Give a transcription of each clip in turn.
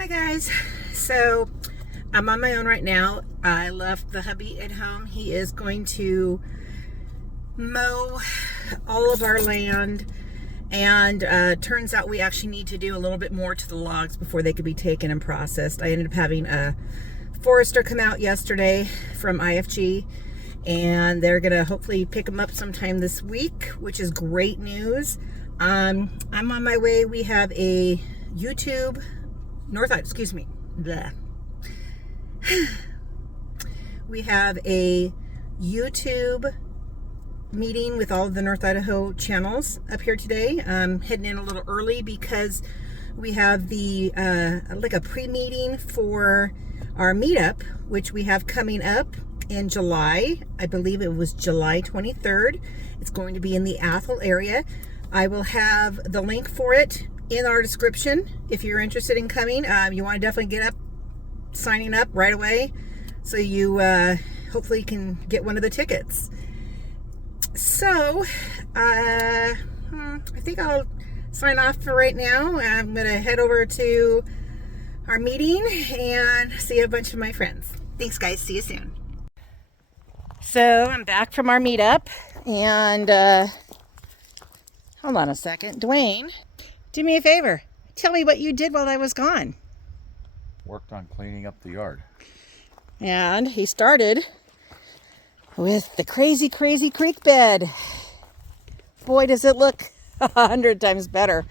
Hi guys, so I'm on my own right now. I left the hubby at home. He is going to mow all of our land, and turns out we actually need to do a little bit more to the logs before they could be taken and processed. I ended up having a forester come out yesterday from IFG, and they're gonna hopefully pick them up sometime this week, which is great news. I'm on my way. We have a YouTube we have a YouTube meeting with all of the North Idaho channels up here today. I'm heading in a little early because we have the like a pre-meeting for our meetup, which we have coming up in July. I believe it was July 23rd. It's going to be in the Athol area. I will have the link for it in our description if you're interested in coming. You want to definitely get up signing up right away so you hopefully can get one of the tickets. So I think I'll sign off for right now. I'm gonna head over to our meeting and see a bunch of my friends. Thanks guys, see you soon. So I'm back from our meetup, and hold on a second. Dwayne, do me a favor. Tell me what you did while I was gone. Worked on cleaning up the yard. And he started with the crazy creek bed. Boy, does it look 100 times better.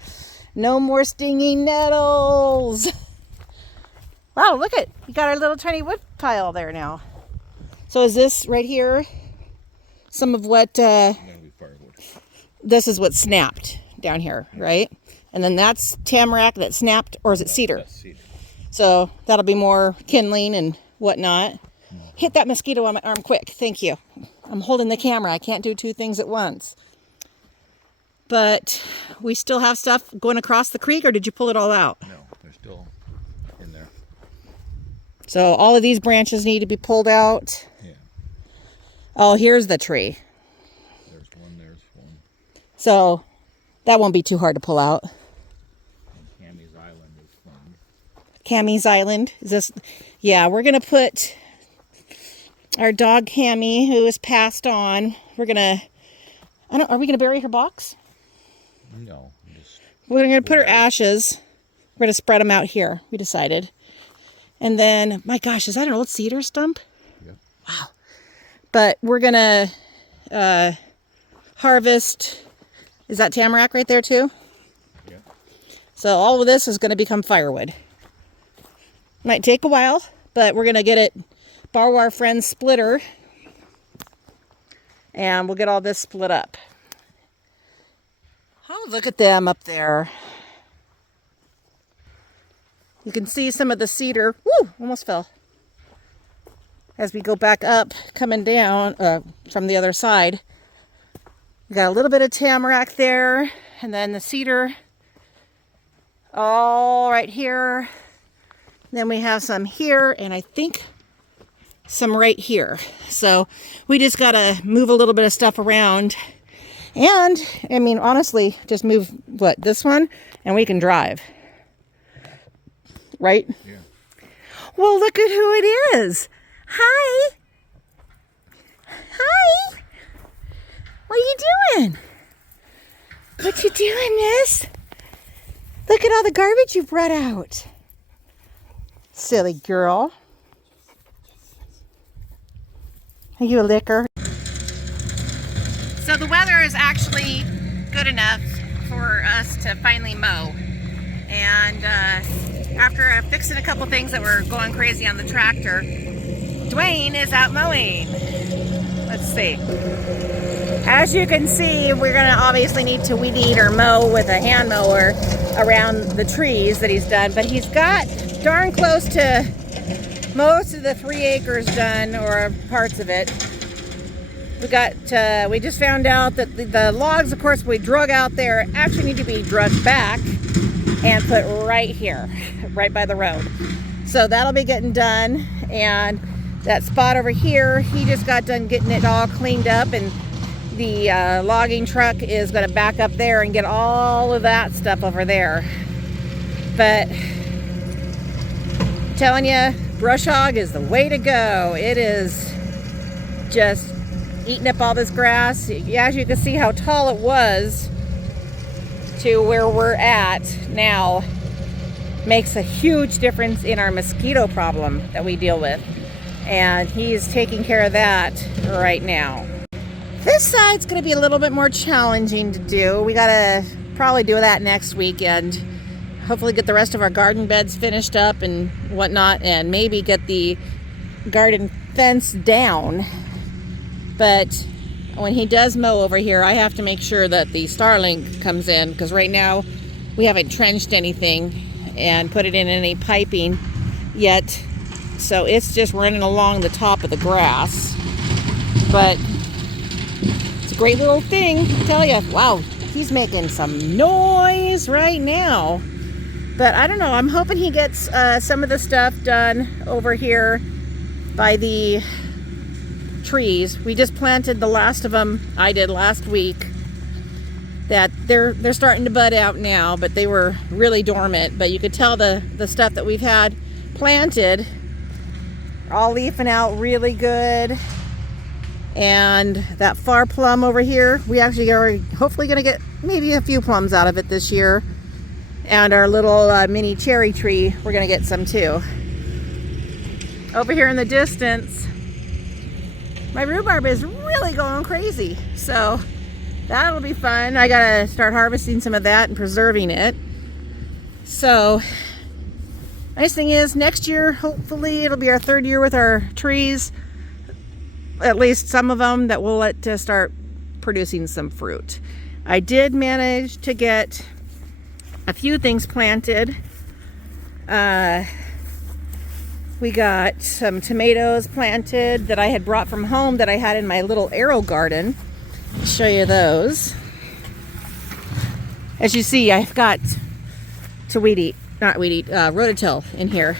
No more stinging nettles. Wow, look at, you got our little tiny wood pile there now. So is this right here some of what, this is what snapped down here, right? And then that's tamarack that snapped, or is it cedar? That's cedar. So that'll be more kindling and whatnot. Hit that mosquito on my arm quick. Thank you. I'm holding the camera. I can't do two things at once. But we still have stuff going across the creek, or did you pull it all out? No, they're still in there. So all of these branches need to be pulled out. Yeah. Oh, here's the tree. There's one. So that won't be too hard to pull out. And Cammy's Island is fun. Cammy's Island. Is this? Yeah, we're going to put our dog Cammy, who is passed on. We're going to, are we going to bury her box? No. We're going to put her ashes. We're going to spread them out here, we decided. And then, my gosh, is that an old cedar stump? Yep. Wow. But we're going to harvest, is that tamarack right there too? Yep. So all of this is going to become firewood. Might take a while, but we're going to get it, borrow our friend's splitter, and we'll get all this split up. Oh, look at them up there. You can see some of the cedar. Woo, almost fell. As we go back up, coming down from the other side. We got a little bit of tamarack there, and then the cedar all right here. Then we have some here, and I think some right here. So we just got to move a little bit of stuff around. And, I mean, honestly, just move, this one? And we can drive. Right? Yeah. Well, look at who it is. Hi. Hi. What are you doing? What you doing, miss? Look at all the garbage you brought out. Silly girl. Are you a licker? So the weather is actually good enough for us to finally mow. And after fixing a couple things that were going crazy on the tractor, Dwayne is out mowing. Let's see. As you can see, we're gonna obviously need to weed eat or mow with a hand mower around the trees that he's done, but he's got darn close to most of the 3 acres done, or parts of it. We just found out that the logs, of course, we drug out there actually need to be drugged back and put right here, right by the road. So that'll be getting done. And that spot over here, he just got done getting it all cleaned up, and the logging truck is going to back up there and get all of that stuff over there. But telling you, brush hog is the way to go. It is just eating up all this grass. As you can see how tall it was to where we're at now, makes a huge difference in our mosquito problem that we deal with. And he's taking care of that right now. This side's gonna be a little bit more challenging to do. We gotta probably do that next weekend. Hopefully get the rest of our garden beds finished up and whatnot, and maybe get the garden fence down. But when he does mow over here, I have to make sure that the Starlink comes in, because right now we haven't trenched anything and put it in any piping yet. So it's just running along the top of the grass. But it's a great little thing, I tell you. Wow, he's making some noise right now. But I don't know, I'm hoping he gets some of the stuff done over here by the trees. We just planted the last of them, I did last week. That they're starting to bud out now, but they were really dormant. But you could tell the stuff that we've had planted all leafing out really good. And that far plum over here, we actually are hopefully gonna get maybe a few plums out of it this year. And our little mini cherry tree, we're gonna get some too. Over here in the distance, my rhubarb is really going crazy. So that'll be fun. I gotta start harvesting some of that and preserving it. So, nice thing is, next year, hopefully, it'll be our 3rd year with our trees. At least some of them that will let to start producing some fruit. I did manage to get a few things planted. We got some tomatoes planted that I had brought from home that I had in my little arrow garden. I'll show you those. As you see, I've got rototill in here.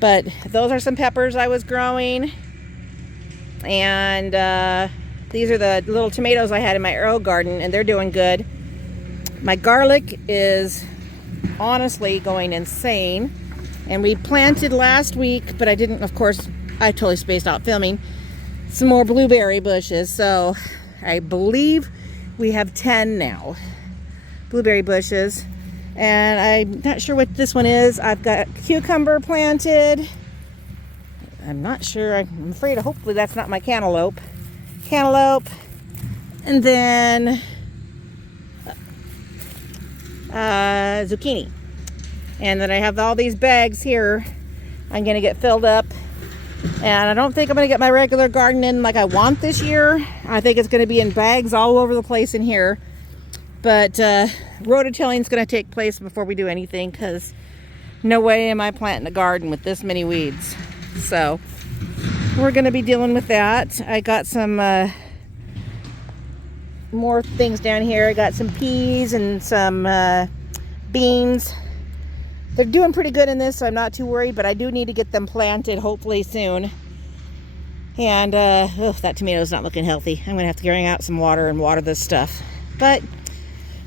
But those are some peppers I was growing. And these are the little tomatoes I had in my arrow garden, and they're doing good. My garlic is honestly going insane. And we planted last week, but I didn't, of course, I totally spaced out filming, some more blueberry bushes. So I believe we have 10 now, blueberry bushes. And I'm not sure what this one is. I've got cucumber planted. I'm not sure. I'm afraid, hopefully that's not my cantaloupe. And then zucchini. And then I have all these bags here I'm going to get filled up. And I don't think I'm going to get my regular garden in like I want this year. I think it's going to be in bags all over the place in here. But rototilling is going to take place before we do anything, because no way am I planting a garden with this many weeds. So we're going to be dealing with that. I got some more things down here. I got some peas and some beans. They're doing pretty good in this, so I'm not too worried, but I do need to get them planted hopefully soon. And that tomato's not looking healthy. I'm gonna have to bring out some water and water this stuff. But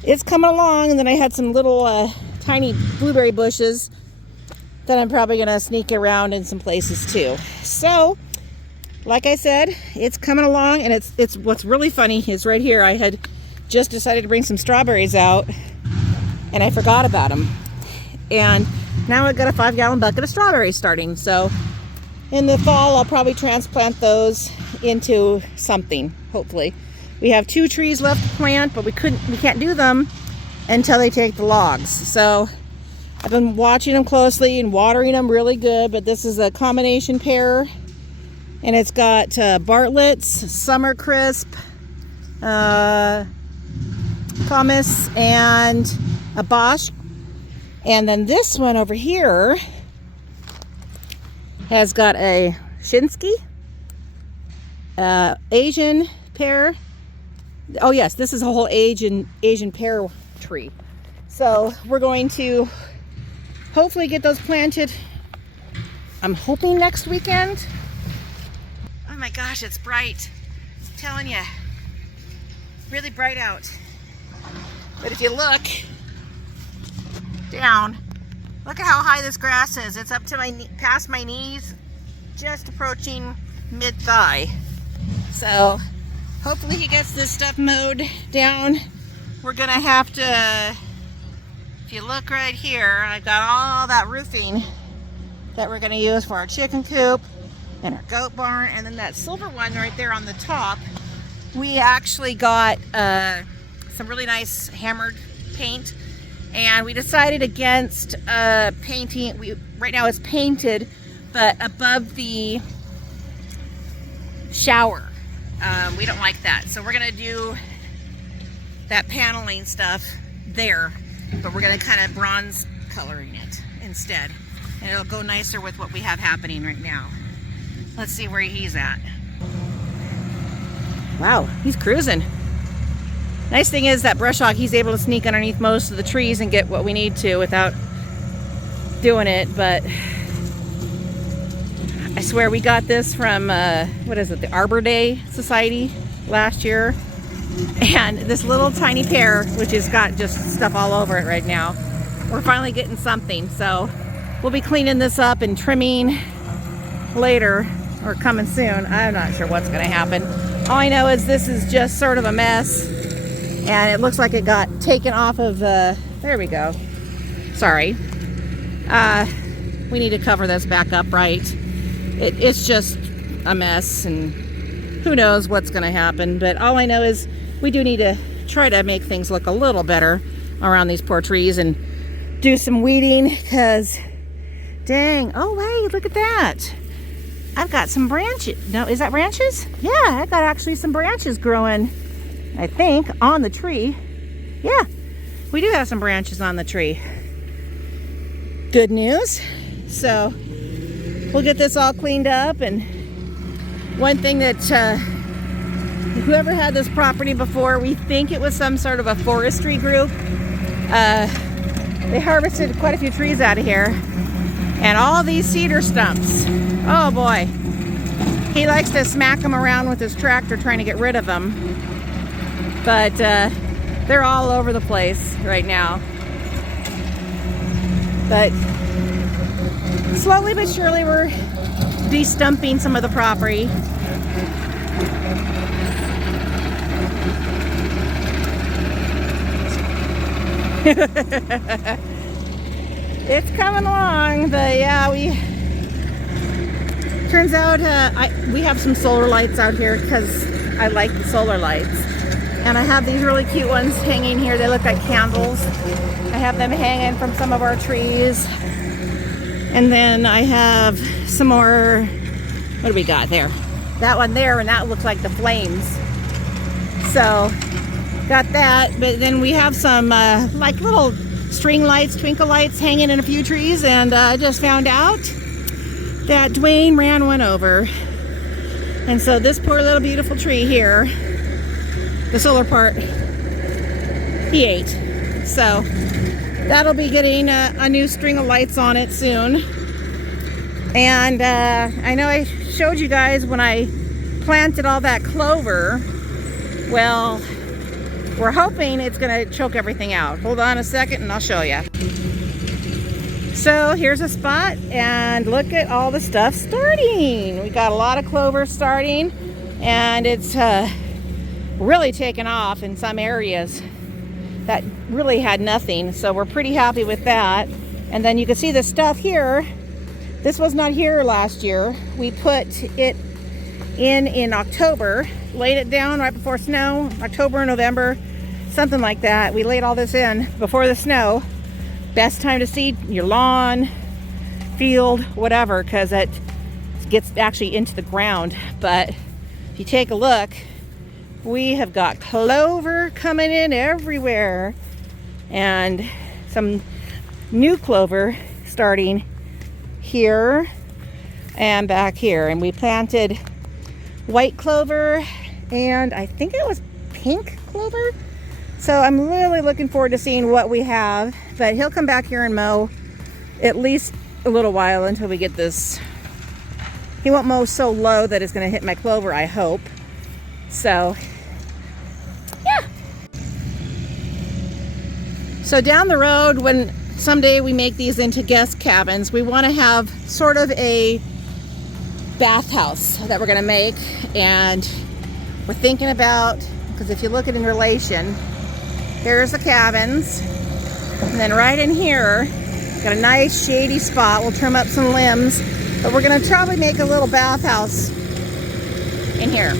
it's coming along. And then I had some little tiny blueberry bushes that I'm probably gonna sneak around in some places too. So, like I said, it's coming along, and it's what's really funny is right here, I had just decided to bring some strawberries out, and I forgot about them. And now I've got a 5-gallon bucket of strawberries starting. So in the fall, I'll probably transplant those into something, hopefully. We have 2 trees left to plant, but we can't do them until they take the logs. So I've been watching them closely and watering them really good, but this is a combination pear, and it's got Bartlett's, Summer Crisp, Thomas, and a Bosch. And then this one over here has got a Shinsky, Asian pear. Oh yes, this is a whole Asian pear tree. So we're going to hopefully get those planted. I'm hoping next weekend. Oh my gosh, it's bright. I'm telling you, really bright out. But if you look down, Look at how high this grass is. It's up to past my knees, just approaching mid-thigh. So hopefully he gets this stuff mowed down. We're gonna have to, if you look right here, I've got all that roofing that we're gonna use for our chicken coop and our goat barn, and then that silver one right there on the top. We actually got some really nice hammered paint, and we decided against painting. Right now it's painted, but above the shower. We don't like that, so we're gonna do that paneling stuff there, but we're gonna kind of bronze coloring it instead, and it'll go nicer with what we have happening right now. Let's see where he's at. Wow, he's cruising. Nice thing is that brush hog, he's able to sneak underneath most of the trees and get what we need to without doing it. But I swear we got this from, what is it, the Arbor Day Society last year. And this little tiny pear, which has got just stuff all over it right now, we're finally getting something. So we'll be cleaning this up and trimming later, or coming soon. I'm not sure what's going to happen. All I know is this is just sort of a mess, and it looks like it got taken off of the, there we go. Sorry. We need to cover this back up right. It's just a mess, and who knows what's going to happen. But all I know is we do need to try to make things look a little better around these poor trees and do some weeding, because dang, oh wait, look at that. I've got some branches. No, is that branches? Yeah, I've got actually some branches growing, I think, on the tree. Yeah, we do have some branches on the tree. Good news. So we'll get this all cleaned up. And one thing that whoever had this property before, we think it was some sort of a forestry group. They harvested quite a few trees out of here, and all these cedar stumps. Oh boy, he likes to smack them around with his tractor trying to get rid of them, but they're all over the place right now. But slowly but surely we're de-stumping some of the property. It's coming along, but yeah, turns out we have some solar lights out here because I like the solar lights. And I have these really cute ones hanging here. They look like candles. I have them hanging from some of our trees. And then I have some more, what do we got there? That one there, and that looks like the flames. So, got that. But then we have some like little string lights, twinkle lights hanging in a few trees. And I just found out that Dwayne ran one over. And so this poor little beautiful tree here, the solar part, he ate. So that'll be getting a new string of lights on it soon. And I know I showed you guys when I planted all that clover. Well, we're hoping it's gonna choke everything out. Hold on a second and I'll show you. So here's a spot, and look at all the stuff starting. We got a lot of clover starting, and it's really taken off in some areas that really had nothing. So we're pretty happy with that. And then you can see the stuff here. This was not here last year. We put it in October, laid it down right before snow, October, November, something like that. We laid all this in before the snow. Best time to seed your lawn, field, whatever, because it gets actually into the ground. But if you take a look, we have got clover coming in everywhere, and some new clover starting here and back here. And we planted white clover, and I think it was pink clover. So I'm really looking forward to seeing what we have. But he'll come back here and mow at least a little while until we get this. He won't mow so low that it's going to hit my clover, I hope. So, yeah. So down the road, when someday we make these into guest cabins, we want to have sort of a bathhouse that we're going to make. And we're thinking about, because if you look at it in relation, here's the cabins, and then right in here, got a nice shady spot. We'll trim up some limbs, but we're going to probably make a little bathhouse in here.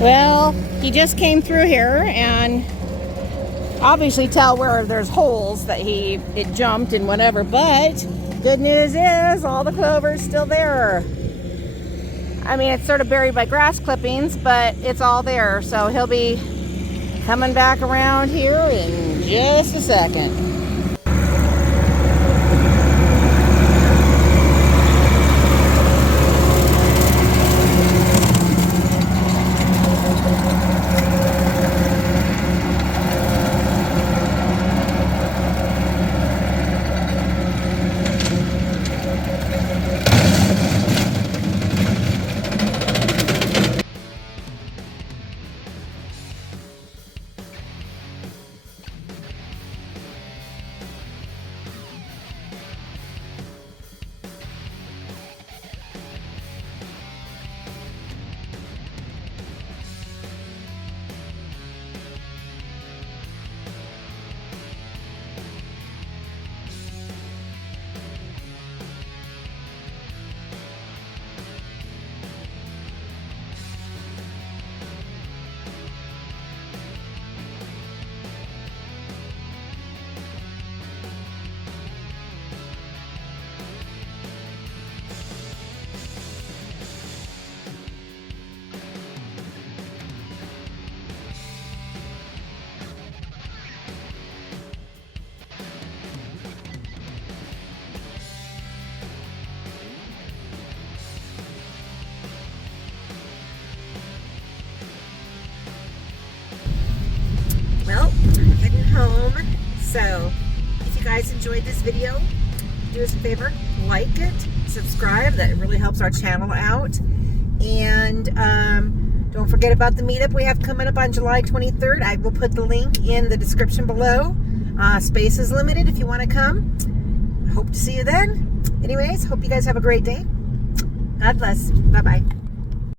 Well, he just came through here and obviously tell where there's holes that it jumped and whatever, but good news is all the clover's still there. I mean, it's sort of buried by grass clippings, but it's all there. So he'll be coming back around here in just a second. Well, I'm heading home. So if you guys enjoyed this video, do us a favor, like it, subscribe. That really helps our channel out. And don't forget about the meetup we have coming up on July 23rd. I will put the link in the description below. Space is limited if you want to come. Hope to see you then. Anyways, hope you guys have a great day. God bless. Bye-bye.